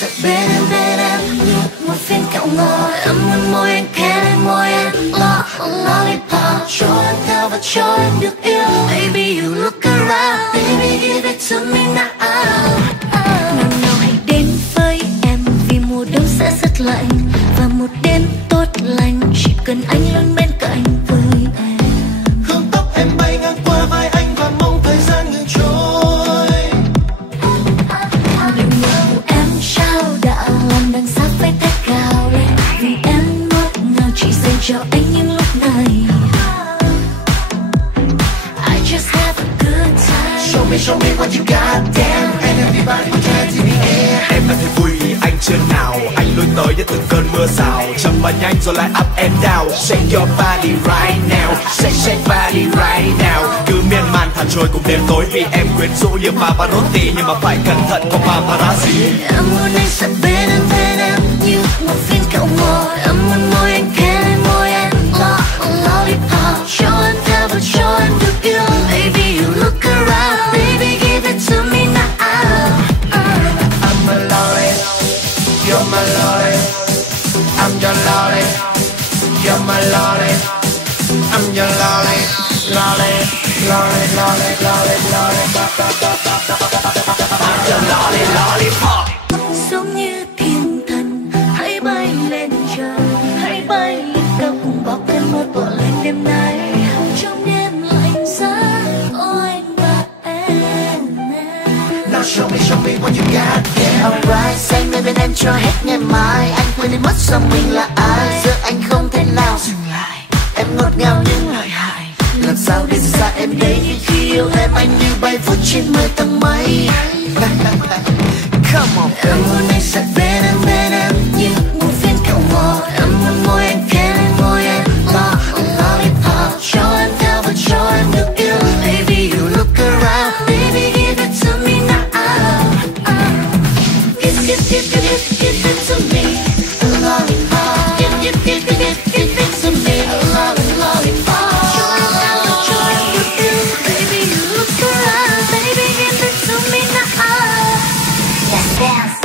sợ bên em như một viên kẹo ngọt. Em muốn môi anh kề lên môi em, lollipop. Cho anh theo và cho em được yêu. Baby you look around, baby give it to me now. Nào hãy đến với em vì mùa đông sẽ rất lạnh và một đêm tốt lành chỉ cần anh luôn bên cạnh với em. Hương tóc em bay ngang qua vai anh và mong thời gian ngừng trôi. Điệu nhạc của em trao đạo làm đàn sát với thét gào lên vì em ngọt ngào chỉ dành cho anh những lúc này. I just have a good time. Show me what you got, damn. And everybody put your hands in the air. Em đã thấy vui vì anh chưa nào. Anh lui tới với từng cơn mưa rào. Chậm và nhanh rồi lại up and down. Shake your body right now. Shake body right now. Cứ miên man thả trôi cùng đêm tối. Vì em quyến rũ như Pavarotti. Nhưng mà phải cẩn thận có paparazzi. Em muốn anh sợ bên em như một viên kẹo ngọt. Em muốn môi anh kề lên môi em, lollipop. Cho anh theo và cho em được yêu. Baby you look around, baby give it to me now. I'm a lolly, you're my lolly. I'm your lolly, you're my lolly. I'm your lolly, lolly, lolly, lolly, lolly, lolly. I'm your lolly, lollipop. Giống như thiên thần hãy bay lên trời, hãy bay lên cao cùng bọc em một bộ lên đêm nay. Trong đêm lạnh giá ôi anh và em. Now show me what you got, yeah. Alright, say ngay bên em cho hết ngày mai. Anh quên đi mất sao mình là ai. Giờ anh không thể nào dừng lại. Em ngọt ngào nhưng lợi hại. Làm sao để rời xa em đây? Khi yêu em anh như bay vút trên 10 tầng mây. Come on Em muốn anh sợ bên em như một viên kẹo ngọt. Em muốn môi anh kề lên môi em, lollipop. Cho anh theo và cho em được yêu. Baby you look around, baby give it to me now. Give it to me, lollipop. Give it to me, lollipop. Cho anh theo và cho em được yêu. Baby you look around, baby give it to me now. Yes, dance.